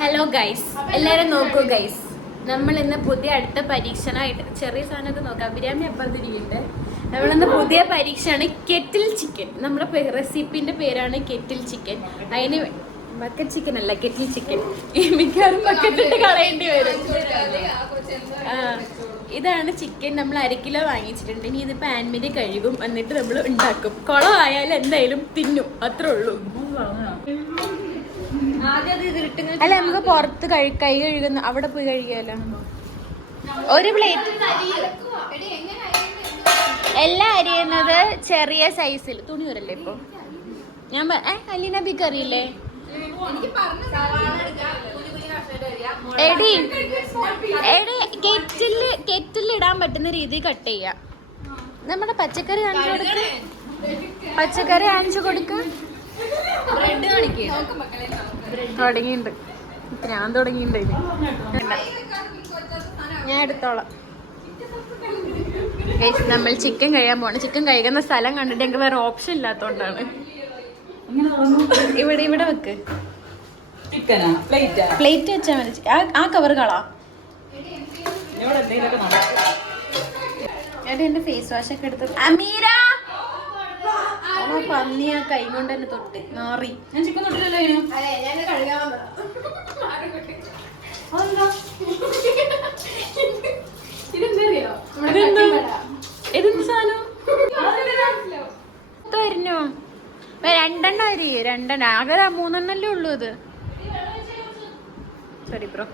Hello guys, എല്ലാരും നോക്കൂ guys. നമ്മൾ ഇന്ന് പുതിയ അടുത്ത പരീക്ഷണമായിട്ട് ചെറിയ സാധനമൊക്കെ നോക്കാം. ബിരിയാണി അപ്പുറത്തിരിക്കട്ടെ. നമ്മളിന്ന് പുതിയ പരീക്ഷയാണ് കെറ്റിൽ ചിക്കൻ. നമ്മുടെ റെസിപ്പിന്റെ പേരാണ് കെറ്റിൽ ചിക്കൻ. അതിന് ബക്കറ്റ് ചിക്കൻ അല്ല, കെറ്റിൽ ചിക്കൻ. മിക്കവാറും ബക്കറ്റിട്ട് കളയേണ്ടി വരും. ഇതാണ് ചിക്കൻ. നമ്മൾ 1 കിലോ വാങ്ങിച്ചിട്ടുണ്ട്. ഇനി ഇത് പാൻമിൽ കഴുകും, എന്നിട്ട് നമ്മൾ ഉണ്ടാക്കും. കുളമായാലും എന്തായാലും തിന്നും, അത്രേ ഉള്ളൂ. അല്ല, നമുക്ക് പുറത്ത് കൈ കഴുകുന്ന അവിടെ പോയി കഴുകിയാലോ. ഒരു പ്ലേറ്റ് എല്ലാം അരിയുന്നത് ചെറിയ സൈസിൽ. തുണി വരല്ലേ ഇപ്പൊ? ഞാൻ അലീന ബിക്ക് അറിയില്ലേ? എടി കെറ്റിൽ ഇടാൻ പറ്റുന്ന രീതിയിൽ കട്ട് ചെയ്യാം. നമ്മുടെ പച്ചക്കറി കാണിച്ചു കൊടുക്ക. തുടങ്ങിയിട്ടുണ്ട്, ഞാൻ തുടങ്ങിയിട്ടുണ്ട്. ഞാൻ എടുത്തോളാം. നമ്മൾ ചിക്കൻ കഴിയാൻ പോണം. ചിക്കൻ കഴിക്കുന്ന സ്ഥലം കണ്ടിട്ട് ഞങ്ങൾക്ക് വേറെ ഓപ്ഷൻ ഇല്ലാത്തോണ്ടാണ്. ഇവിടെ വെക്ക്. പ്ലേറ്റ് വെച്ചാ മതി. ആ കവർ കളാ. എന്റെ ഫേസ് വാഷ് ഒക്കെ എടുത്ത് അമീര പന്നി ആ കൈ കൊണ്ട് തന്നെ തൊട്ട് മാറി. ഞാൻ ചിക്കൻ തൊട്ടില്ലല്ലോ. ഇതെന്ത് സാധനം? വരുന്നോ? 2 എണ്ണം അരി, 2 എണ്ണം. ആകെ 3 എണ്ണല്ലേ ഉള്ളൂ. ഇത് സോറി ബ്രോ.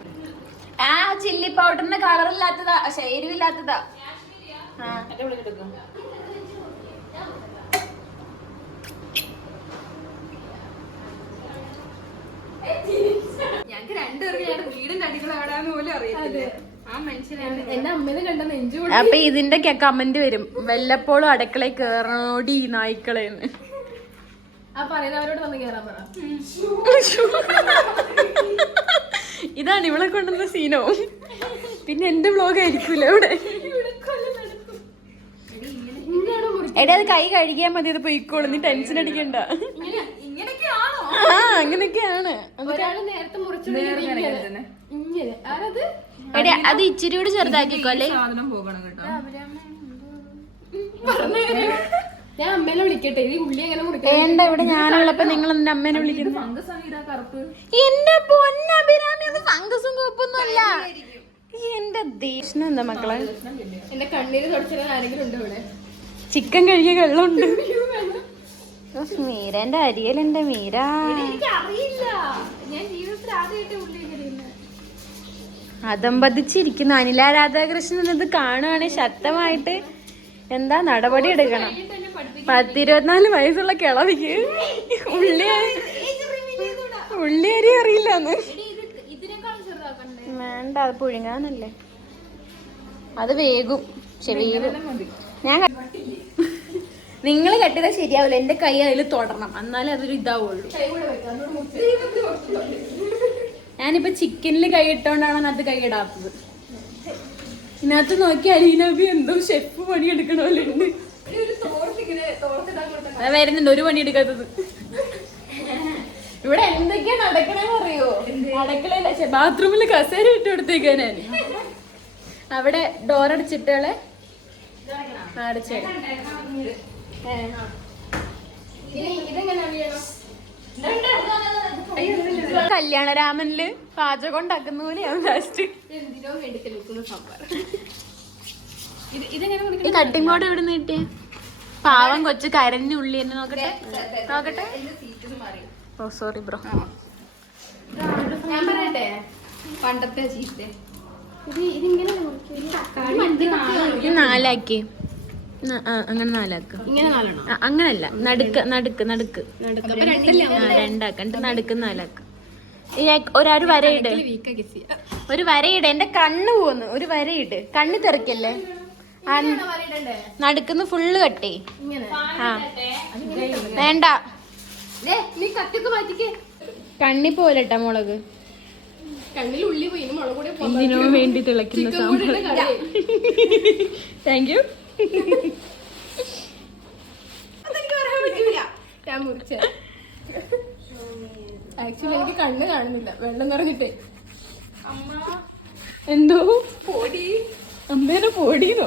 ആ ചില്ലി പൗഡറിന്റെ കളറില്ലാത്തതാ, എരിവില്ലാത്തതാ. അപ്പൊ ഇതിന്റെ കമന്റ് വരും, വല്ലപ്പോഴും അടുക്കളയിൽ കേറണോടി നായ്ക്കളെന്ന്. ഇതാണ് ഇവളെ കൊണ്ടുവന്ന സീനോ. പിന്നെ എന്റെ വ്ലോഗ് ആയിരിക്കൂല ഇവിടെ. എടാ, അത് കൈ കഴുകിയാൽ മതി, അത് പൊയ്ക്കോളും. നീ ടെൻഷൻ അടിക്കണ്ട. അങ്ങനെയൊക്കെയാണ്. എടാ, അത് ഇച്ചിരി കൂടി ചെറുതാക്കിക്കോ. അല്ലേ ഞാൻ അമ്മേനെ വിളിക്കട്ടെ. വേണ്ട, ഇവിടെ ഞാനുള്ളപ്പോ നിങ്ങൾ എന്റെ അമ്മേനെ വിളിക്കുന്നു. എന്റെ പൊന്നഭിരാമി, അത് ഫംഗസും കുഴപ്പമൊന്നുമല്ല. എന്റെ ദേഷ്യം എന്താ മക്കളെ? എന്റെ കണ്ണീര് തുടച്ചിടാൻ ആരെങ്കിലും ഉണ്ടോ ഇവിടെ? ചിക്കൻ കഴുകിയ വെള്ളമുണ്ട്. മീര, എന്റെ അരിയലെന്റെ മീര. അതമ്പതിച്ചിരിക്കുന്നു. അനില രാധാകൃഷ്ണൻ ഇത് കാണുവാണെങ്കിൽ ശക്തമായിട്ട് എന്താ നടപടി എടുക്കണം. 10-24 വയസ്സുള്ള കിളവിക്ക് ഉള്ളി അരി അറിയില്ലെന്ന്. വേണ്ട, അത് പുഴുങ്ങാനല്ലേ. അത് വേഗം. ഞാൻ നിങ്ങൾ കെട്ടിയതാ ശരിയാവില്ല. എന്റെ കൈ അതിൽ തൊടണം, എന്നാലേ അതൊരു ഇതാവുള്ളൂ. ഞാനിപ്പോ ചിക്കനിൽ കൈ ഇട്ടോണ്ടാണ് അത് കൈ ഇടാത്തത്. ഇതിനകത്ത് നോക്കി അലീനബി എന്തോ ഷെഫ് പണിയെടുക്കണ പോലെ ഉണ്ട്. വരുന്നുണ്ട് ഒരു പണി എടുക്കാത്തത്. ഇവിടെ എന്തൊക്കെയാ നടക്കണെന്ന് അറിയോ? അടുക്കളയില ബാത്റൂമില് കസേര ഇട്ട് കൊടുത്തേക്കാൻ. അവിടെ ഡോറടിച്ചിട്ടുകളെ അടച്ചേ. കല്യാണരാമനില് പാചകം ഉണ്ടാക്കുന്ന പോലെയാണ് ലാസ്റ്റ്. ഈ കട്ടിംഗ് ബോർഡ് എവിടെ നിന്ന് കിട്ടിയ? പാവം കൊച്ചു കരഞ്ഞ ഉള്ളി തന്നെ. നോക്കട്ടെ. ഓ സോറി ബ്രോ. ഞാൻ പറയട്ടെ, പണ്ടത്തെ ഇത് 4 ആക്കി. അങ്ങനെ 4 ആക്കാം. അങ്ങനല്ല, നടുക്ക് 2 ആക്കാം. നടുക്ക് 4 ആക്കാം. ഒരു വരയിട്. ഒരു വരയിട്. എന്റെ കണ്ണ് പോന്ന്. ഒരു വരയിട്. കണ്ണ് തെറിക്കല്ലേ. നടുക്കുന്ന് ഫുള്ള് കട്ടേ. വേണ്ട, കണ്ണി പോലെട്ടാ മുളക്. എന്തിനോ വേണ്ടി തിളക്കുന്ന സാമ്പാർ. Thank you. ആക്ച്വലി എനിക്ക് കണ്ണ് കാണുന്നില്ല വെള്ളം നിറഞ്ഞിട്ടേ. എന്തോ പൊടി അമ്മേനെ പൊടിയെന്നോ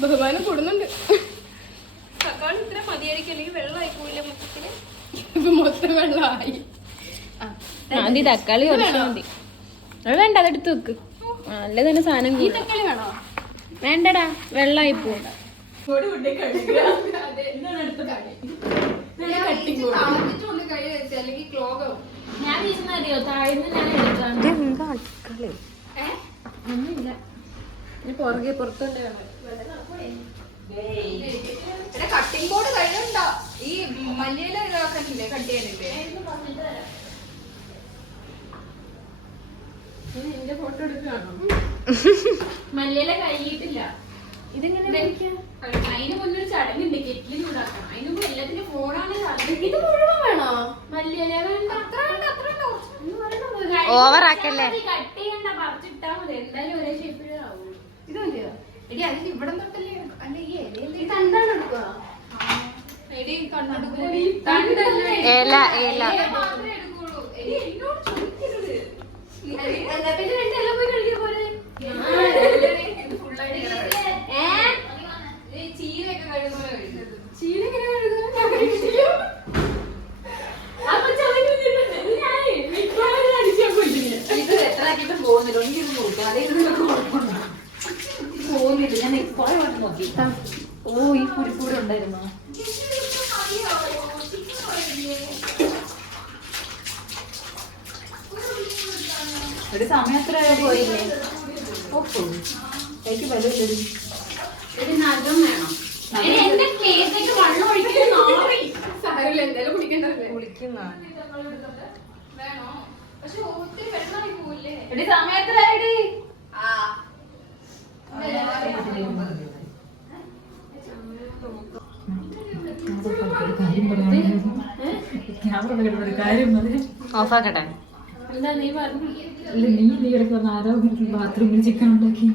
ബഹുമാനം കൂടുന്നുണ്ട്. തക്കാളി ഇത്ര മതിയായിരിക്കും, അല്ലെങ്കിൽ വെള്ളമായി പോയില്ല മൊത്തത്തിന്. ഇപ്പൊ മൊത്തം വെള്ളമായി. ആദ്യം തക്കാളി കുറച്ച് മതി. അത് വേണ്ട, അതെടുത്ത് വെക്ക്. നല്ല തന്നെ സാധനം. ഈ തക്കാളി വേണോ? വേണ്ടടാ, വെള്ളമായി പോണ്ട. ഞാൻ അറിയോ താഴ്ന്ന് ഞാൻ എടുക്കാം. ഒന്നുമില്ല, പുറകെ പുറത്തോണ്ട് കട്ടിംഗ് ബോർഡ് കഴിയണ്ടോ? ഈ മല്ലിയില ഇതാക്കണില്ലേ, കട്ട് ചെയ്യാനില്ലേ? എന്റെ ഫോട്ടോ എടുക്കുകയാണോ? മല്ലിയില കഴിയിട്ടില്ല. ഇതെങ്ങനെ അതിന് മുന്നൊരു ചടങ്ങുണ്ട്, കെറ്റിൽ ചൂടാക്കണം. അതിന് മുമ്പ് എല്ലാത്തിന്റെ ഫോണാണ്. ഇത് മുഴുവൻ വേണോ? മല്ലിയില വേണ്ട, ഓവറാക്കല്ലേ? കട്ട് ചെയ്യണ്ട, പറിച്ചിട്ടാ മതി. എന്തായാലും ഒരേ ഷേപ്പിലേ ആവുള്ളൂ. ഇത് മതിയോ? എടി അതിന് ഇവിടെ തൊട്ടല്ലേ? അല്ല ഈ തണ്ടാണ് എടുക്കുക. എടി കണ്ണെടുക്കൂ. ഏല ഏല ചീരയൊക്കെ കഴിയുന്ന ഇത് എത്ര ആക്കിയിട്ട് പോകുന്നില്ല. എനിക്കിത് നോക്കാം, അതേ പോകുന്നില്ല. ഞാൻ കുറെ വട്ടം നോക്കി. ഓ, ഈ കുരിക്കൂടെ ഉണ്ടായിരുന്നോ? ഒരു സമയത്ര പോയില്ലേ? ഓപ്പോ എനിക്ക് വലുതല്ലേ? ഒരു നഖം വേണം. എന്റെ കേസൊക്കെ വെള്ളം ഒഴിക്കുന്ന സാരമില്ല, എന്തായാലും കുടിക്കണ്ടല്ലേ. വേണോ? പക്ഷെ ഒത്തിരി വെള്ളമായി പോവില്ലേ? എടി സമയത്തിലായി. ഓഫാക്കട്ടെ. എന്താ നീ പറഞ്ഞു? ബാത്റൂമിൽ ചിക്കൻ ഉണ്ടാക്കി.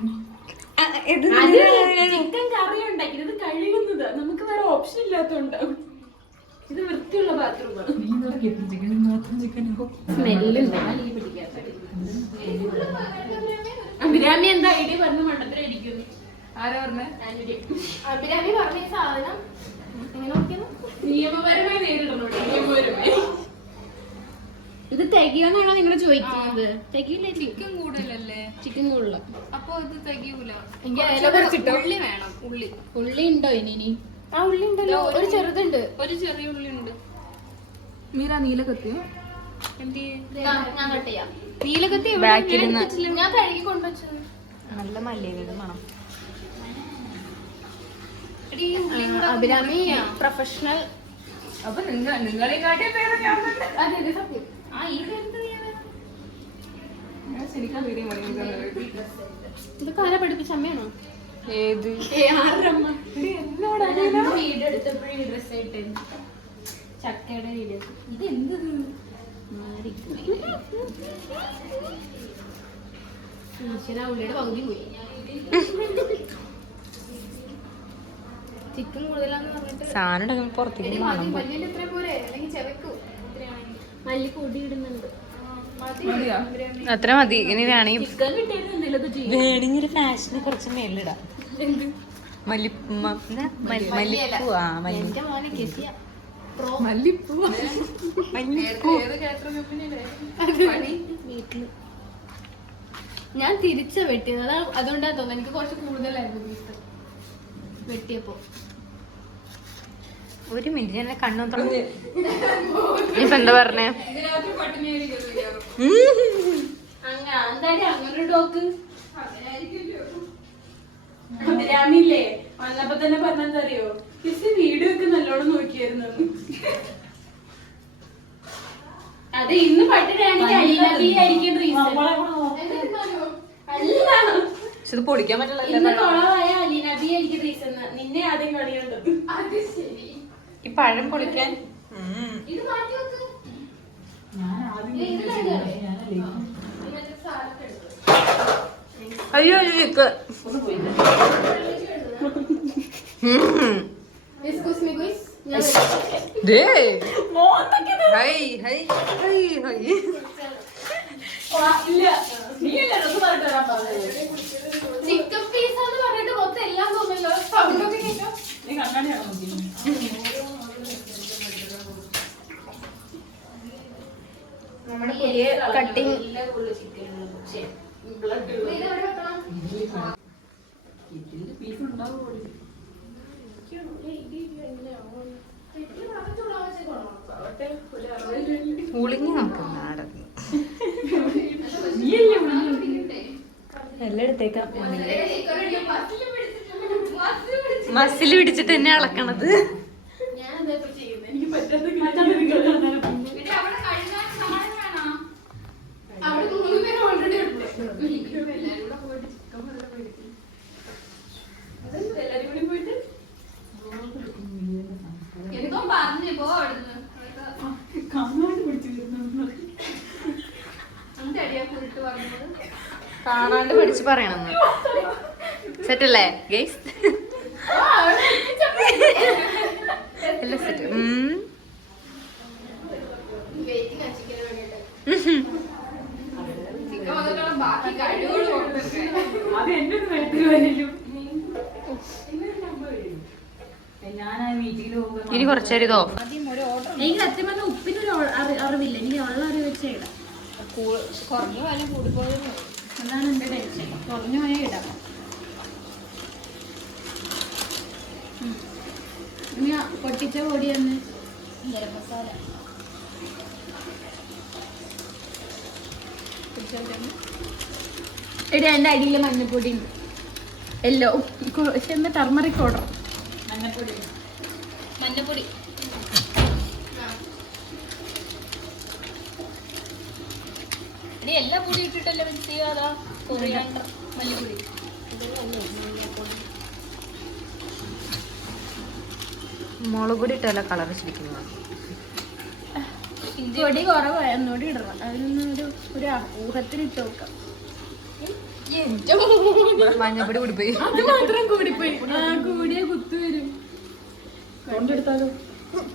ചിക്കൻ കറി ഉണ്ടാക്കി. ഇത് കഴുകുന്നതാ, നമുക്ക് വേറെ ഓപ്ഷൻ ഇല്ലാത്തോണ്ട്. ഇത് വൃത്തിയുള്ള ബാത്റൂമാണ്. അഭിരാമി എന്താ ഐഡിയ പറഞ്ഞു മണ്ടത്തിൽ ഇരിക്കുന്നു. ആരാ പറഞ്ഞേ? അഭിരാമി പറഞ്ഞ ഈ സാധനം നിയമപരമായി നേരിടണോ? നിയമപരമായി ഇത് തികയോന്നാണോ നിങ്ങൾ ചോദിക്കുന്നത്? തികയില്ല, ചിക്കൻ കൂടുതലല്ലേ? ചിക്കൻ കൂടുതല. അപ്പൊ ഇത് തികയൂല. ഉള്ളി വേണം. ഉള്ളി ഉണ്ടോ ഇനി? ആ ഉള്ളി ഉണ്ടല്ലോ, ഒരു ചെറുതുണ്ട്, ഒരു ചെറിയ ഉള്ളി ഉണ്ട്. മീര നീലക്കത്തിയോ? ഞാൻ കട്ട് ചെയ്യാം. നീലക്കത്തി ഞാൻ കഴുകി കൊണ്ടുവച്ചത്. നല്ല മല്ലിയില മണം. അഭിരാമി പ്രൊഫഷണൽ. അപ്പൊ നിങ്ങളെ കാട്ടിയ പേര് ഞാൻ തന്നെ. അതെ സത്യം. ഇതൊക്കെ ആരാ പഠിപ്പിച്ച? അമ്മയാണോ? ഏത് വീഡിയോ എടുത്തപ്പോഴും ഡ്രസ് ആയിട്ട് ചക്കയുടെ വീഡിയോ. ഇത് എന്ത് ഉള്ളിയുടെ പകുതി പോയി. ചിക്കൻ കൂടുതലാന്ന് പറഞ്ഞിട്ട് സാധനം പുറത്തേക്ക് മല്ലിന്റെ എത്ര പോരെ? അല്ലെങ്കിൽ ചെവക്കൂ? മല്ലി പൊടി ഇടുന്നുണ്ട്. അത്ര മതി. ഇനി വേണമെങ്കിൽ ചിക്കൻ കിട്ടിയിരുന്നില്ല. വേണമെങ്കിൽ ഫാഷന് കുറച്ച് മേലിടാം. മല്ലിപ്പൂ. ആ എന്റെ മോനെ കെസിയ മല്ലിപ്പൂ. വീട്ടില് ഞാൻ തിരിച്ച വെട്ടിയത്, അതുകൊണ്ടാ തോന്നുന്നു. എനിക്ക് കുറച്ച് കൂടുതലായിരുന്നു പീസ് വെട്ടിയപ്പോ. ഒരു മിനിറ്റ്, ഞാൻ കണ്ണു തുറന്ന്. ഇപ്പൊ എന്താ പറഞ്ഞേ? എന്തായാലും അങ്ങനെ ഡോക്ക് അഭിരാമില്ലേ വന്നപ്പോ തന്നെ പറഞ്ഞെന്താ അറിയോ? വീഡിയോ ഒക്കെ നല്ലോണം നോക്കിയായിരുന്നു. അത് ഇന്ന് പട്ടിരാണെങ്കിൽ അലീനബിയായിരിക്കും റീസൺ. ഇത് പൊടിക്കാൻ പറ്റില്ല. ഇന്ന് കൊളവായ അലീനബിയായിരിക്കും റീസൺ. നിന്നെ ആദ്യം കളിയുണ്ടത്. അത് ശരി. ഈ പഴം പൊളിക്കാൻ ഇത് മാറ്റി വെക്ക്. അയ്യോ Excuse me, guys. മോന്തൊക്കെ hi hi hi hi. Chicken piece എന്ന് പറഞ്ഞിട്ട് മൊത്തം എല്ലാം തോന്നല്ലോ. സൗണ്ട് ഒക്കെ കേട്ടോ. നമ്മുടെ പുതിയ കട്ടിങ് പുളിങ്ങി നോക്കും നാടൻ. എല്ലാം എടുത്തേക്കാം. മസിൽ പിടിച്ചിട്ട് തന്നെ അളക്കണത്. എന്തോ പറഞ്ഞു പോ അവിടുന്ന് കാണാണ്ട് പഠിച്ച് പറയണമെന്ന്. സെറ്റല്ലേ ഗൈസ്? എല്ലാം സെറ്റ്. ബാക്കി കഴിവുകൾ ഇനി കുറച്ചേരം ഇതോ. എനിക്ക് സത്യം പറഞ്ഞ ഉപ്പിനൊരു അറിവില്ല. എനിക്ക് ഉള്ള അറിവ് വെച്ചേ ഇടാം. കുറഞ്ഞു പോയാലും കൂടിപ്പോയാലും അതാണ് എന്റെ ടെൻഷൻ. കുറഞ്ഞു പോയാൽ ഇടാം. ഇനി പൊട്ടിച്ച പൊടി തന്നെ ഗരം മസാല എടി എൻ്റെ അടിയിൽ മഞ്ഞപ്പൊടി ഉണ്ട്. എല്ലോ പക്ഷെ എന്താ ടർമറിക് ഓർഡർ. മഞ്ഞപ്പൊടി എല്ലാ പൊടി ഇട്ടിട്ടല്ലേ മിക്സ് ചെയ്യാതാ. കൊറിയാണ്ടർ മല്ലിപ്പൊടി മുളക് പൊടി ഇട്ടല്ല കളർ ശരിക്കുന്നത്. പൊടി കുറവായ ഒന്നുകൂടി ഇടണം. അതിനൊന്നും ഒരു ഊഹത്തിന് ഇട്ട് നോക്കാം. മഞ്ഞപ്പൊടി കൂടിപ്പോയി. അത് മാത്രം കൂടിപ്പോയി. കൂടിയ കുത്തു വരും.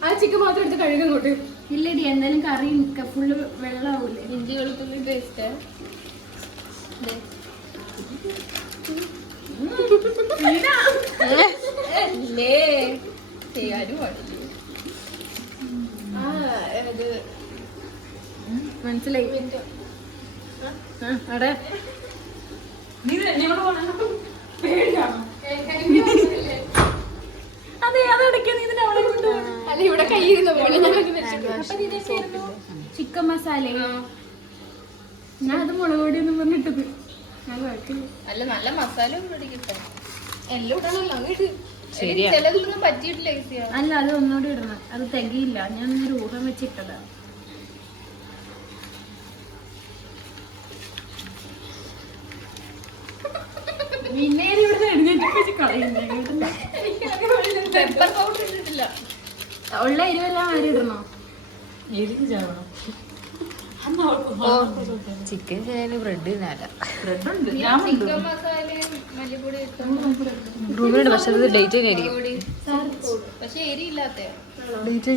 ആ ചിക്കൻ മാത്രം എടുത്ത് കഴുകാൻ കൊണ്ട് ഇല്ലടി. എന്തായാലും കറി ഫുള്ള് വെള്ളമാവൂലേ. ഇഞ്ചി വെളുത്തുള്ളി പേസ്റ്റ് ചെയ്യാനും പാടില്ല. മനസ്സിലായി. അവിടെ അതെ അതടക്കാൻ അല്ല ഇവിടെ കയ്യിരുന്ന പോലെ ചിക്കൻ മസാല. ഞാൻ അത് മുളക് പൊടി ഒന്നും പറഞ്ഞിട്ടത് ഞാൻ കുഴപ്പമില്ല. അല്ല നല്ല മസാല പിടിക്കട്ടെ. എല്ലാം ഇടണല്ലോ അങ്ങോട്ട്. ശരിയാ. ചിലതിലൊന്നും പറ്റിയിട്ടില്ല ഈസിയാ. അല്ല അത് ഒന്നുകൂടി ഇടണം. അത് തികയില്ല. ഞാൻ ഒരു ഊഹം വെച്ചിട്ടതാ. പിന്നെ ഇവിടെ എഴുന്നേറ്റ് കളയുന്നേ. പെപ്പർ പൗഡർ ഇട്ടിട്ടില്ല. ഉള്ള എരിവെല്ലാം ആരും ഇടണോ? ചിക്കൻ ചെയ്യാൻ ബ്രെഡ് തിന്നാല. ചിക്കൻ മസാലയും മല്ലിപ്പൊടി റൂമിലുണ്ട്. പക്ഷെ അത് ഡേറ്റ് കഴിഞ്ഞായിരിക്കും. പക്ഷെ എരിയില്ലാത്ത ഡേറ്റ്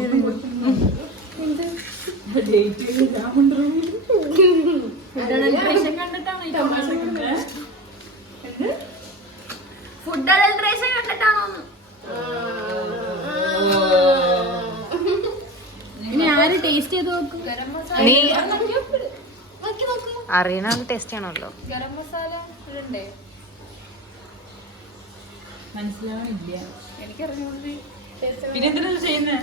ഫുഡ് അഡൾട്രേഷൻ കണ്ടിട്ടാണോ? ഇനി ആര് ടേസ്റ്റ് ചെയ്ത് നോക്കും? ഗരം നീ മസാല അറിയണ ടേസ്റ്റ് ആണല്ലോ. ഗരം മസാല ഇടണ്ടേ? മനസ്സിലാവണില്ല. എനിക്കറിഞ്ഞോണ്ട് പിന്നെ എന്തിനാ ചെയ്യുന്നേ?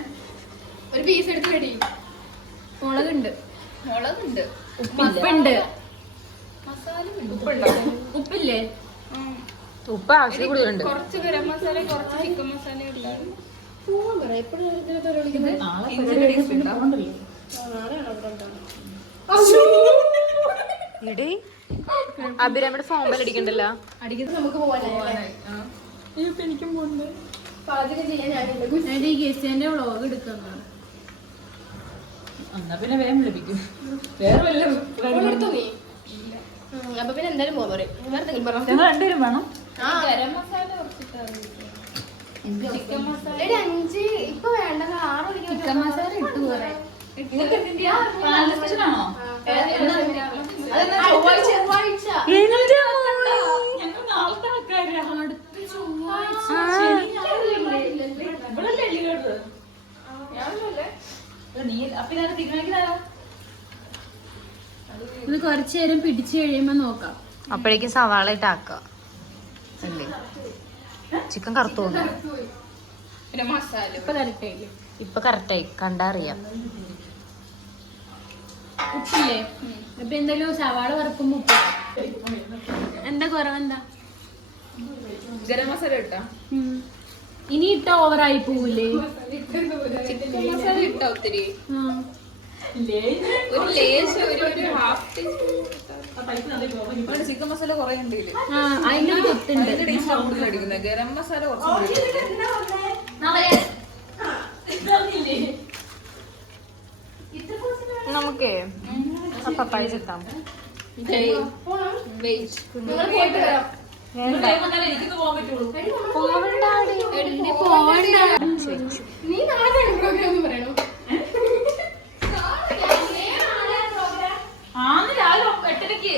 ഒരു പീസ് എടുത്ത് കടി. മുളകുണ്ട്, മുളകുണ്ട്, ഉപ്പുണ്ട്, മസാല ഉപ്പില്ലേ? ഉപ്പ് ആവശ്യം കൂടുതലുണ്ട്. കുറച്ച് ഗരം മസാല കുറച്ച് ചിക്കൻ മസാല ഇട്ടാണ്. എടി അഭിരാമിയുടെ ഫോമിൽ അടിക്കണ്ടല്ലോ. അടിക്കുന്നത് നമുക്ക് പോവാനായി. എനിക്കും പോണ്ട്. പാചകം ചെയ്യാൻ ഞാനുണ്ട്. ഗസ്റ്റിന്റെ വ്ളോഗ് എടുക്കുന്നു. എന്നാ പിന്നെ വേഗം ലഭിക്കും. വേറെ വല്ല അപ്പൊ പിന്നെ എന്തായാലും പോകാൻ പറയും. ഞങ്ങൾ രണ്ടുപേരും വേണം. ഗരം മസാല കുറച്ചിട്ടാണ് ചിക്കൻ മസാല. 5 ഇപ്പൊ വേണ്ട 6 ചിക്കൻ മസാല ഇട്ടു കുറെ. പാലസ്റ്റിനാണോ? ചൊവ്വാഴ്ച ഞങ്ങൾ നാളത്തെ ആൾക്കാരാ. ഇവിടല്ലേ എള്ളിലോട്ട്? നീ അപ്പൊ ഇതാണ് തീരുമാനിക്കുന്നതാ? ഇത് കുറച്ചു നേരം പിടിച്ചു കഴിയുമ്പോ നോക്കാം. അപ്പോഴേക്കും സവാള ഇട്ടാക്കുക അല്ലേ? ചിക്കൻ കറുത്തു തോന്നുന്നു. പിന്നെ മസാല ഇപ്പൊ കറക്റ്റായില്ലേ? ഇപ്പൊ കറക്റ്റായി കണ്ടറിയാം. ഉപ്പില്ലേ? അപ്പൊ എന്തായാലും സവാള വറക്കുമ്പോ ഉപ്പ് എന്താ കുറവെന്താ? ഗരം മസാല ഇട്ടാ ഇനി ഇട്ട ഓവറായി പോവില്ലേ? ചിക്കൻ മസാല ഇട്ടാ ഒത്തിരി ആ. ഒരു ലേശം ഒരു ഹാഫ് ടീസ്പൂൺ ചിക്കൻ മസാല കുറെ ഉണ്ട് ഇതില്. ആ, അതിന്റെ ഒരു കൊത്തുണ്ട്. അതിന്റെ ടേസ്റ്റ് കൂടുതൽ അടിക്കുന്നത് ഗരം മസാല കുറച്ച് നമുക്കേ പപ്പായ ചെത്താം. എനിക്കൊന്ന് പോകാൻ പറ്റുള്ളൂ. നീ നാളെ പ്രോഗ്രാം പറയണോ? ആന്ന് രാവിലെ 8:00-ക്ക്.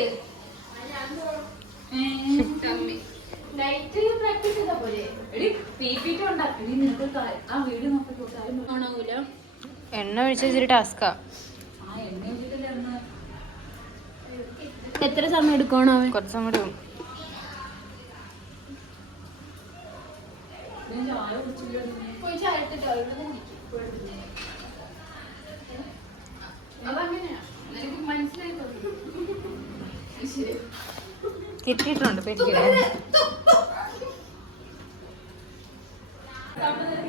എടി, repeat ഉണ്ടാക്ക്. എടി, നിനക്ക് ആ വീഡിയോ നോക്കിക്കോ. ഓണാവൂല. എണ്ണ ഒഴിച്ച ഇച്ചിരി ടാസ്കാ. ആ എണ്ണ ഒഴിച്ചിട്ടല്ലേ അന്ന്. എത്ര സമയം എടുക്കണോ? കുറച്ചും കൂടി ഞാൻ ചായ കുടിച്ചില്ല. കിട്ടിയിട്ടുണ്ട് പേടിക്കണേ.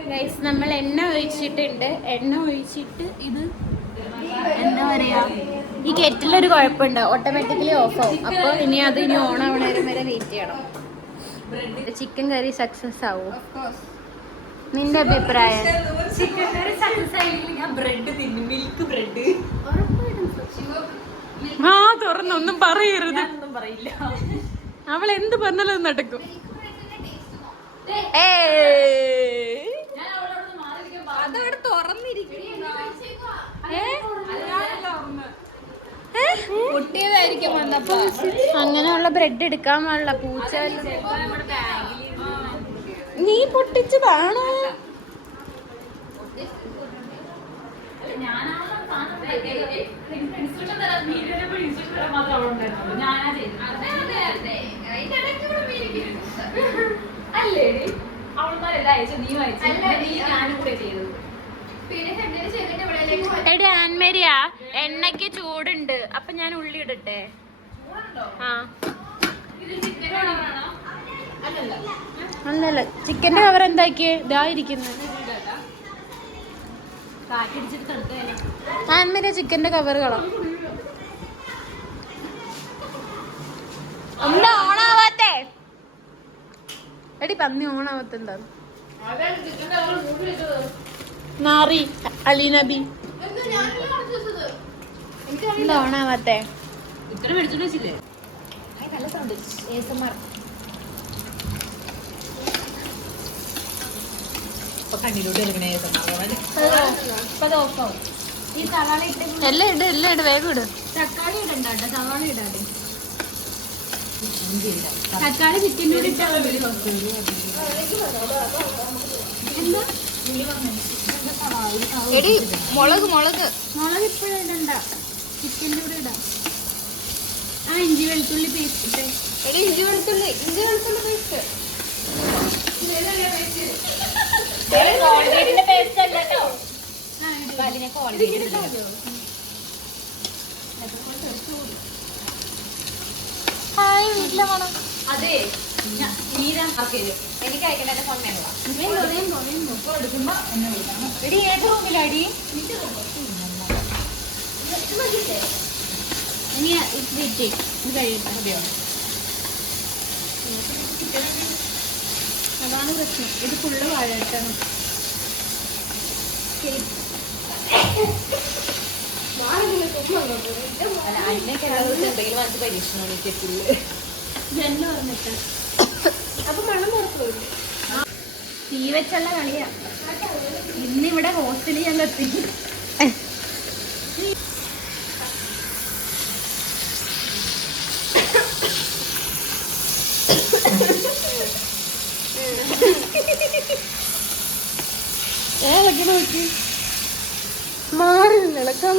ഗൈസ്, നമ്മൾ എണ്ണ ഒഴിച്ചിട്ടുണ്ട്. എണ്ണ ഒഴിച്ചിട്ട് ഇത് എന്താ പറയാ, ഈ കെറ്റിലൊരു കുഴപ്പമുണ്ട്, ഓട്ടോമാറ്റിക്കലി ഓഫ് ആവും. അപ്പോൾ ഇനി ഓൺ ആവണേരം വരെ വെയിറ്റ് ചെയ്യണം. ചിക്കൻ കറി സക്സസ് ആവും. നിന്റെ അഭിപ്രായം? ചിക്കൻ കറി സക്സസ് ആയില്ലെങ്കിൽ ഞാൻ ബ്രെഡ് തിന്നും. Milk bread. ആ, തുറന്നൊന്നും പറയരുത്. ഒന്നും പറയില്ല. അവൾ എന്ത് പറഞ്ഞാലും നടക്കും. ഞാൻ അവളോട് മാറിയിരിക്കാൻ അതവിടെ തുറന്നിരിക്കും. പൊട്ടിയതായിരിക്കും വന്നപ്പോ. അങ്ങനെയുള്ള ബ്രെഡ് എടുക്കാൻ പാടില്ല. പൂച്ച നീ പൊട്ടിച്ചതാണോ? ഇൻസ്ട്രക്ഷൻ തരാം. വീഡിയോയിലെ ഇൻസ്ട്രക്ഷൻ തരാൻ മാത്രം അവിടെ ഉണ്ടായിരുന്നുള്ളൂ. ഞാനാ ചെയ്തത്. അല്ലേ അവൾമാരെല്ലാം അയച്ചു. നീ അയച്ചു. നീ ഞാനും കൂടെ ചെയ്തത്. എടി ആൻമേരിയ, എണ്ണയ്ക്ക് ചൂടുണ്ട്. അപ്പൊ ഞാൻ ഉള്ളി ഇടട്ടെ? ആ, അല്ലല്ല, ചിക്കന്റെ കവർ എന്താക്കിയേ? ഇതായിരിക്കുന്നു. ആൻമേരിയ, ചിക്കന്റെ കവർ കളാം. ഒന്ന് ഓണാവാത്തേ? എടി പന്നി ഓണാവാത്തെന്താ? നാറി അലീനബി എന്താ ഓണാവാത്തേ? ഇത്ര മേടിച്ചിട്ട് വെച്ചില്ലേ? നല്ല സൗണ്ട്. ASMR. ഇപ്പൊ കണ്ണിലൂടെ എടുക്കണേ. ഈ സവാള ഇട്ട് എല്ലാം ഇട് വേഗം ഇട്. തക്കാളി ഇടണ്ട കേട്ടോ, സവാള ഇടാതെ. തക്കാളി ചിക്കൻ്റെ കൂടെ ഇട്ടാൽ മതി. എന്താ എടി മുളക് മുളക് ഇപ്പോഴും ഇടണ്ട, ചിക്കൻ്റെ കൂടെ ഇടാം. ആ, ഇഞ്ചി വെളുത്തുള്ളി പേസ്റ്റ് ഇട്ടേ. എടി ഇഞ്ചി വെളുത്തുള്ളി പേസ്റ്റ്. പേസ്റ്റ് അല്ല കേട്ടോ. അതെ, എനിക്ക് അയക്കേണ്ട സമയമുള്ള എടി, ഏത് റൂമിലാടി? ഇനി ഇത് വെയിറ്റ് ഇത് കഴിയട്ടെ. അതാണ് പ്രശ്നം. ഇത് ഫുള്ള് വാഴട്ടണം. എന്തെങ്കിലും മനസ്സിൽ പരീക്ഷണം ജെന്ന് പറഞ്ഞിട്ട് അപ്പൊ മണം പുറത്തു തീ വെച്ചുള്ള കളിയാ. ഇന്നിവിടെ ഹോസ്റ്റലിൽ ഞാൻ കത്തിക്കും. ഇളക്കി നോക്കി മാറില്ല ഇളക്കാൻ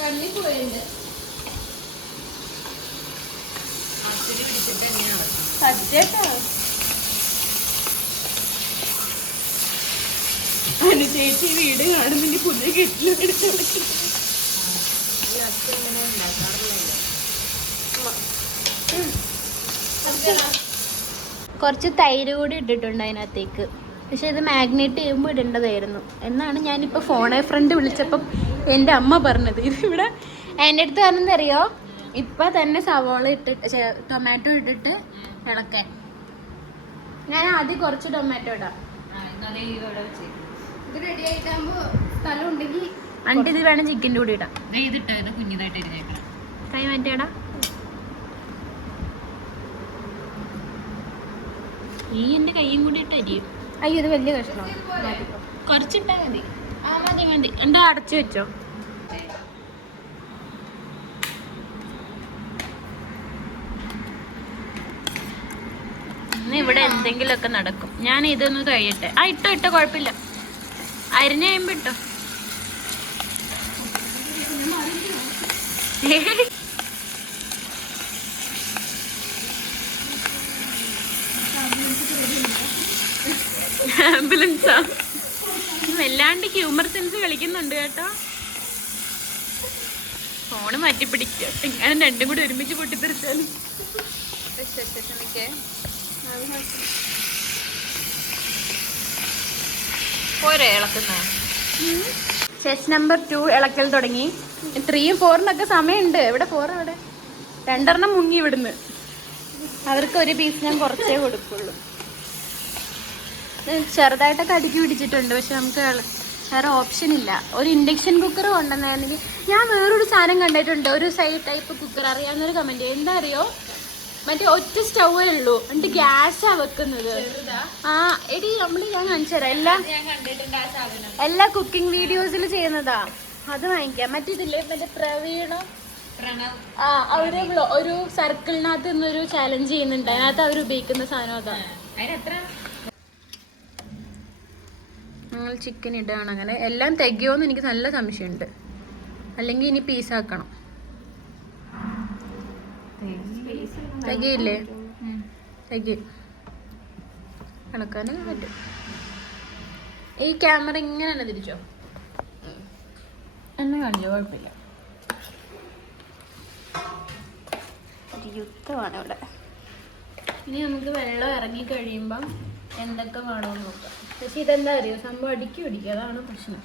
കണ്ണി പോയിണ്ട് സത്യാ ചേച്ചി വീട് കാണുന്നെങ്കിൽ പുതിയ കെട്ടിലും എടുത്ത് കുറച്ച് തൈര് കൂടി ഇട്ടിട്ടുണ്ട് അതിനകത്തേക്ക്. പക്ഷെ ഇത് മാഗ്നേറ്റ് ചെയ്യുമ്പോൾ ഇടേണ്ടതായിരുന്നു എന്നാണ് ഞാനിപ്പോൾ ഫോണെ ഫ്രണ്ട് വിളിച്ചപ്പം എൻ്റെ അമ്മ പറഞ്ഞത്. ഇതിവിടെ എൻ്റെ അടുത്ത് പറഞ്ഞെന്തറിയോ, ഇപ്പം തന്നെ സവോള ഇട്ടിട്ട് ടൊമാറ്റോ ഇട്ടിട്ട് ഇളക്കാൻ. ഞാൻ ആദ്യം കുറച്ച് ടൊമാറ്റോ ഇടാം. ഇത് റെഡി ആയിട്ടാകുമ്പോ സ്ഥലം ഉണ്ടെങ്കിൽ എന്നിട്ട് ഇത് വേണം ചിക്കൻ്റെ കൂടി ഇടാം. ഇതിട്ടോ ഇത് കുഞ്ഞിതായിട്ട് എരിഞ്ഞേക്കണം. കൈ മാറ്റിയടാ. ഈ എൻ്റെ കൈയും കൂടി ഇട്ട് അരിയും. അയ്യോ ഇത് വലിയ കഷ്ണമാണ്. കുറച്ചിട്ടാ മതി. ആ മതി മതി. എന്താ അടച്ചു വെച്ചോ. ഇന്ന് ഇവിടെ എന്തെങ്കിലുമൊക്കെ നടക്കും. ഞാൻ ഇതൊന്ന് കഴിയട്ടെ. ആ ഇട്ടോ ഇട്ടോ കുഴപ്പമില്ല. അരിഞ്ഞ കഴിയുമ്പോ ഇട്ടോ. ആംബുലൻസാ വല്ലാണ്ട് ഹ്യൂമർ സെൻസ് കളിക്കുന്നുണ്ട് കേട്ടോ. ഫോണ് മാറ്റി പിടിക്കുക. എങ്ങനെ രണ്ടും കൂടി ഒരുമിച്ച് പൊട്ടിത്തെറിച്ചാലും. ചെസ് നമ്പർ 2 ഇളക്കൽ തുടങ്ങി. 3ഉം 4 സമയമുണ്ട്. എവിടെ 4 അവിടെ 2 മുങ്ങി ഇവിടുന്ന്. അവർക്ക് ഒരു പീസ് ഞാൻ കുറച്ചേ കൊടുക്കുള്ളൂ. ചെറുതായിട്ടൊക്കെ അടുക്കി പിടിച്ചിട്ടുണ്ട്. പക്ഷെ നമുക്ക് വേറെ ഓപ്ഷൻ ഇല്ല. ഒരു ഇൻഡക്ഷൻ കുക്കർ കൊണ്ടുവന്നായിരുന്നെങ്കിൽ. ഞാൻ വേറൊരു സാധനം കണ്ടിട്ടുണ്ട്, ഒരു സൈഡ് ടൈപ്പ് കുക്കർ. അറിയാവുന്നൊരു കമന്റ്. എന്താ അറിയോ, മറ്റേ ഒറ്റ സ്റ്റൗവേ ഉള്ളൂ, എന്നിട്ട് ഗ്യാസാ വെക്കുന്നത്. ആ എടി ഞാൻ കാണിച്ചു തരാം. എല്ലാ കുക്കിംഗ് വീഡിയോസിൽ ചെയ്യുന്നതാ. അത് വാങ്ങിക്കാം. മറ്റേതില്ലേ മറ്റേ പ്രണവ് അവര് ഒരു സർക്കിളിനകത്ത് നിന്നൊരു ചാലഞ്ച് ചെയ്യുന്നുണ്ട്. അതിനകത്ത് അവർ ഉപയോഗിക്കുന്ന സാധനം അതാണ്. ഞങ്ങൾ ചിക്കൻ ഇടുകയാണ്. അങ്ങനെ എല്ലാം തികയോന്ന് എനിക്ക് നല്ല സംശയമുണ്ട്. അല്ലെങ്കിൽ ഇനി പീസാക്കണം. തികയില്ലേ? തികയും. ഇളക്കാനും പറ്റും. ഈ ക്യാമറ ഇങ്ങനെ തന്നെ തിരിച്ചോ എന്നെ കാണിച്ചോ, കുഴപ്പമില്ല. ഒരു യുദ്ധമാണ് ഇവിടെ. ഇനി നമുക്ക് വെള്ളം ഇറങ്ങി കഴിയുമ്പം എന്തൊക്കെ വേണമെന്ന് നോക്കാം. പക്ഷെ ഇതെന്താ അറിയോ, സംഭവം അടുക്കി പിടിക്കുക. അതാണ് പ്രശ്നം.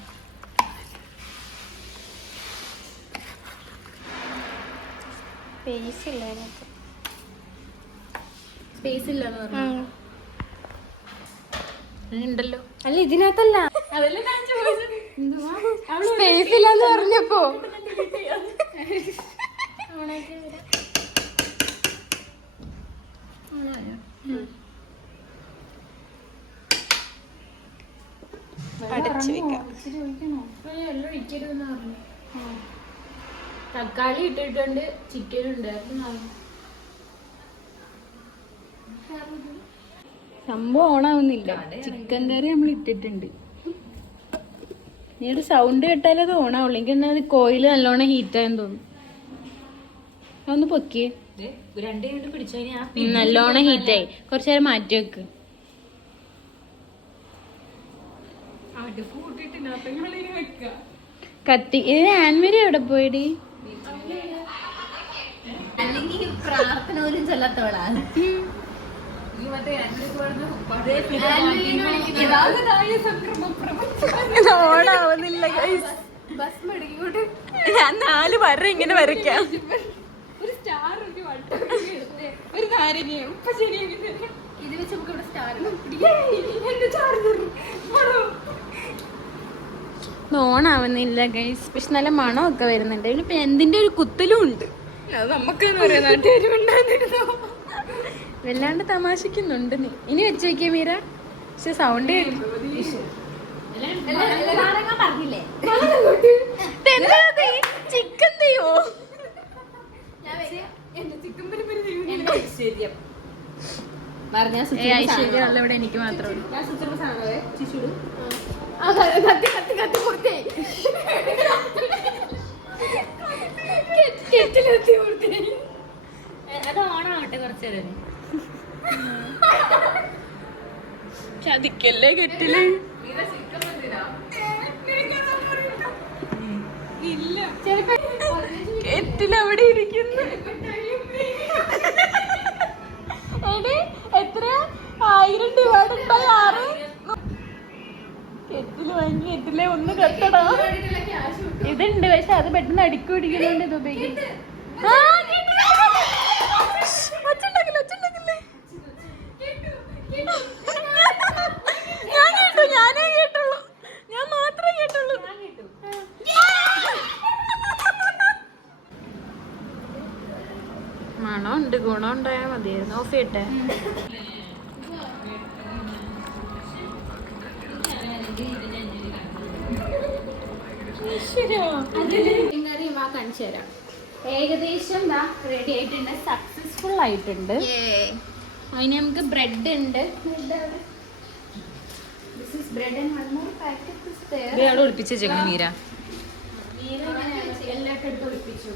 സ്പേസ് ഇല്ല അതിനകത്ത്. സ്പേസ് ഇല്ലെന്ന് പറഞ്ഞു ഉണ്ടല്ലോ. അല്ല ഇതിനകത്തല്ല, സ്പേസ് ഇല്ലെന്ന് പറഞ്ഞപ്പോ അടച്ചു വെക്കാം. തക്കാളി ഇട്ടിട്ടുണ്ട്, ചിക്കൻ ഉണ്ട്. സംഭവം ഓണാവുന്നില്ല. ചിക്കൻ കറി നമ്മൾ ഇട്ടിട്ടുണ്ട്. നീയുടെ സൗണ്ട് കേട്ടാലേ അത് ഓണാവുള്ളൂ. എനിക്ക് അത് കോയിൽ നല്ലോണം ഹീറ്റായെന്ന് തോന്നുന്നു. അതൊന്ന് പൊക്കിയേ. നല്ലോണം ഹീറ്റായി. കുറച്ചു നേരം മാറ്റി വെക്ക്. കത്തി ഇത് ആൻമരി എവിടെ പോയിടി? അല്ലെങ്കിൽ പ്രാർത്ഥന പോലും ചെല്ലാത്തവളാണ്. ഓണാവുന്നില്ല. ഞാൻ 4 വര ഇങ്ങനെ വരയ്ക്കാം. ഒരു സ്റ്റാർ, ഒരു വട്ടം, ഒരു നാരങ്ങയും ഇത് വെച്ച് നമുക്ക് ഇവിടെ സ്റ്റാർ. ഓണാവുന്നില്ല ഗൈസ്. പക്ഷെ നല്ല മണമൊക്കെ വരുന്നുണ്ട്. ഇപ്പൊ എന്തിന്റെ ഒരു കുത്തലും ഉണ്ട്. അത് നമുക്കെന്ന് പറയാം. നാട്ടുകാരുണ്ടായിരുന്നു. വല്ലാണ്ട് തമാശക്കുന്നുണ്ട് നീ. ഇനി വെച്ച് വെക്കിയ മീര. പക്ഷെ സൗണ്ട് പറഞ്ഞില്ലേ ചിക്കൻ തീയോ? ഐശ്വര്യ ഇവിടെ എനിക്ക് മാത്രമേ. കത്തി കൊടുത്തേ കെറ്റിലെത്തി കൊടുത്തേ. അത് ഓണാവട്ടെ കുറച്ചു നേരം. ചതിക്കല്ലേ കെറ്റില്. ഇല്ല കെറ്റിൽ അവിടെ ഇരിക്കുന്നു. എത്ര 1000 ഡിവൈഡഡ് ബൈ 6. കെറ്റില് വാങ്ങി കെറ്റിലെ ഒന്ന് കത്തടാ. ഇതുണ്ട് പക്ഷെ അത് പെട്ടെന്ന് അടിക്കു പിടിക്കുന്നുണ്ട്. ഇത് ഉപയോഗിക്കും. ഞാനേ കേട്ടുള്ളൂ. ഞാൻ മാത്രമേ കേട്ടുള്ളൂ. മണമുണ്ട്. ഗുണം ഉണ്ടായാൽ മതിയായിരുന്നു. ഓഫ് ചെയ്യട്ടെ. കാണിച്ചു തരാം. ഏകദേശം റെഡി ആയിട്ടുണ്ട്. സക്സസ്ഫുൾ ആയിട്ടുണ്ട്. അതിന് നമുക്ക് ബ്രെഡ് ഉണ്ട്. ഇയാൾ ഒളിപ്പിച്ച് വെച്ചേക്കണം മീര. എല്ലാവർക്കും എടുത്ത് ഒളിപ്പിച്ചു.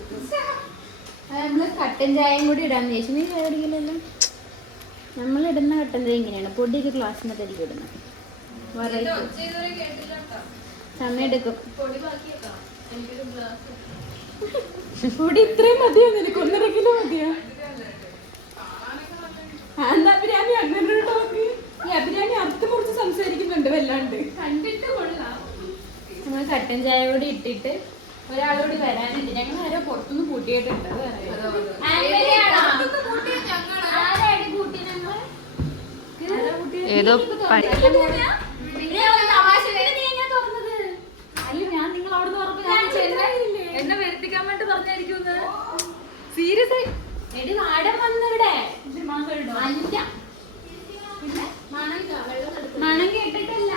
നമ്മള് കട്ടൻ ചായയും കൂടി ഇടാന്ന് ചോദിച്ചു. നീ എവിടെയെങ്കിലും നമ്മൾ ഇടുന്ന കട്ടൻ ചായ ഇങ്ങനെയാണ്. പൊടിയൊക്കെ ഗ്ലാസ്സിനകത്തായിരിക്കും ഇടുന്നത്. സമയം എടുക്കും. പൊടി ഇത്രയും മതിയോ നിനക്ക്? 1.5 കിലോ മതിയോ? എന്താ ബിരിയാണി അങ്ങനെ ബിരിയാണി അർത്ഥം മുറിച്ച് സംസാരിക്കുന്നുണ്ട് വല്ലാണ്ട്. കണ്ടിട്ട് കൊള്ളാം. നമ്മൾ കട്ടൻ ചായ കൂടി ഇട്ടിട്ട് ഒരാളോട് വരാനുണ്ട്. ഞങ്ങൾ ആരോ പുറത്തുനിന്ന് കൂട്ടിയിട്ടുണ്ട്. ഏതോ പണി. എന്നെ വരുത്തിക്കാൻ വേണ്ടി പറഞ്ഞായിരിക്കും. സീരിയസ് ആയി എടി നാടൻ വന്നിവിടെ. അല്ല മണം കേട്ടിട്ടല്ല.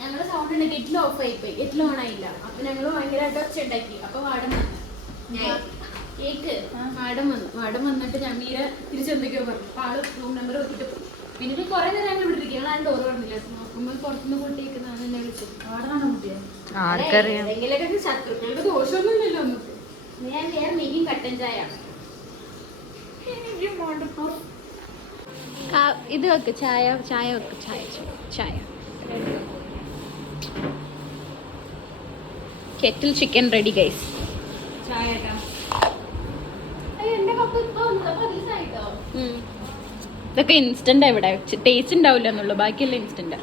ഞങ്ങള് സൗണ്ട് ഉണ്ട്. കെറ്റിൽ ഓഫ് ആയിപ്പോയി. കെറ്റിൽ ഓൺ ആയില്ല. അപ്പൊ ഞങ്ങള് ഭയങ്കരമായിട്ട് ഒച്ച ഉണ്ടാക്കി. അപ്പൊ വാടം വന്നു. കേക്ക് വാടം വന്നിട്ട് ഞമ്മീര തിരിച്ചെന്തൊക്കെയോ പറഞ്ഞു. അപ്പൊ ആള് റൂം നമ്പർ നോക്കിട്ട് പോയി. പിന്നെ കുറെ നേരം ഞങ്ങൾ ഇവിടെ ഇരിക്കും. ഞങ്ങൾ ഡോർ പറഞ്ഞില്ല. നോക്കുമ്പോൾ പുറത്തുനിന്ന് കൂട്ടിയേക്കുന്നതാണ് എന്നെ വിളിച്ചത്. വാടാണോ കുട്ടിയെ? ആർക്കറിയാം. എന്തെങ്കിലൊക്കെ ശത്രുക്കളുടെ ദോഷമൊന്നുമില്ലല്ലോ നമുക്ക്. ഞാൻ വേറെ മെയിൻ കട്ടൻ ചായ. ഇത് വെക്ക്. ചായ വെക്ക്. ചായ കെറ്റിൽ ചിക്കൻ റെഡി ഗൈസ്. ഇതൊക്കെ ഇൻസ്റ്റന്റ് ഇവിടെ. ടേസ്റ്റ് ഉണ്ടാവില്ല എന്നുള്ളൂ. ബാക്കിയെല്ലാം ഇൻസ്റ്റന്റ്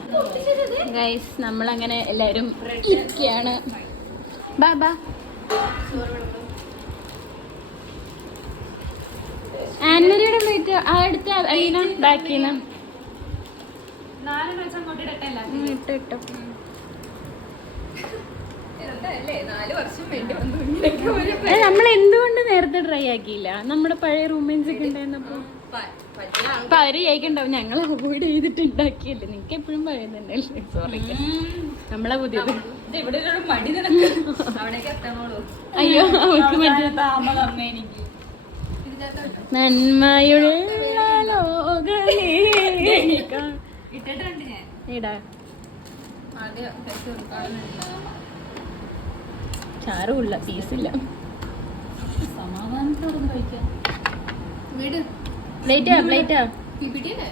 ഗൈസ്. നമ്മളങ്ങനെ എല്ലാവരും ഇരിക്കുകയാണ്. ബാ ആൻമരിയുടെ പ്ലേറ്റ് ആ എടുത്ത അലീന ബാക്കിൽ നിന്ന് ഇട്ടോ. 4 വർഷം വേണ്ടി വന്നു. നമ്മൾ എന്തുകൊണ്ട് നേരത്തെ ട്രൈ ആക്കിയില്ല? നമ്മുടെ പഴയ റൂംമേറ്റ്സ് ഒക്കെ ഉണ്ടായിരുന്നപ്പോ അപ്പൊ അവര് ചോദിക്കണ്ടാവും ഞങ്ങൾ അവോയ്ഡ് ചെയ്തിട്ട് ഉണ്ടാക്കിയല്ലേ. നിനക്ക് എപ്പോഴും പഴയ തന്നെ അല്ലേ? സോറി നമ്മളെ പുതിയത്. ഇവിടെ ഒരു മടി നിനക്ക് അവിടേക്ക് എത്തണോളൂ. അയ്യോ അവർക്ക് മറ്റേ നന്മയുടെ ഇട്ടിട്ടുണ്ട് ഞാൻ. ഇടാ ആദ്യം ചാറുമില്ല. പീസില്ല. സമാധാനത്തോടെ കഴിക്കാം. വീട് പ്ലേറ്റാ പിപിടിയല്ലേ?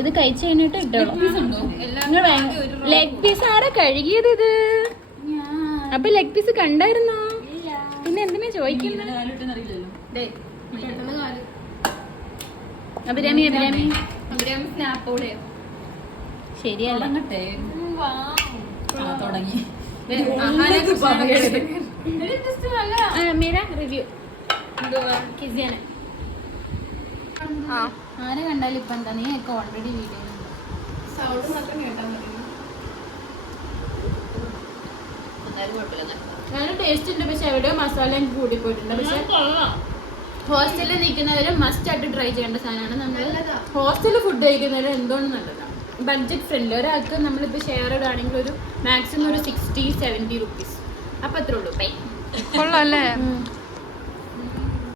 ഇത് കഴിച്ചു കഴിഞ്ഞിട്ട് ഇട്ടോളൂ. ലെഗ് പീസ് ആരാ കഴുകിയത്? ഇത് അപ്പൊ ലെഗ് പീസ് കണ്ടായിരുന്നോ? പിന്നെ എന്തിനാ ചോദിക്കുന്നത്? അഭിരാമി സ്നാപ്പോളെ ശരിയല്ല. തുടങ്ങി. മീര റിവ്യൂ കിസിയാണ്. ആരെ കണ്ടാലും ഇപ്പൊ എന്താ നീ ഒക്കെ ഓൾറെഡി വീഡിയോ സൗണ്ട് മാത്രം കേട്ടാൽ മതി. നല്ല ടേസ്റ്റ് ഉണ്ട്. പക്ഷെ എവിടെയോ മസാല എനിക്ക് കൂടി പോയിട്ടുണ്ട്. പക്ഷെ ഹോസ്റ്റലിൽ നിൽക്കുന്നവരും മസ്റ്റ് ആയിട്ട് ട്രൈ ചെയ്യേണ്ട സാധനമാണ്. നമ്മൾ ഹോസ്റ്റലിൽ ഫുഡ് കഴിക്കുന്നവരും എന്തുകൊണ്ട് നല്ലതാണ്. Budget friendly. ഒരാൾക്ക് നമ്മളിപ്പോൾ ഷെയർ ഇടുകയാണെങ്കിൽ ഒരു മാക്സിമം ഒരു 60-70 റുപ്പീസ്. അപ്പം അത്രേ ഉള്ളൂ. കൊള്ളാം അല്ലേ?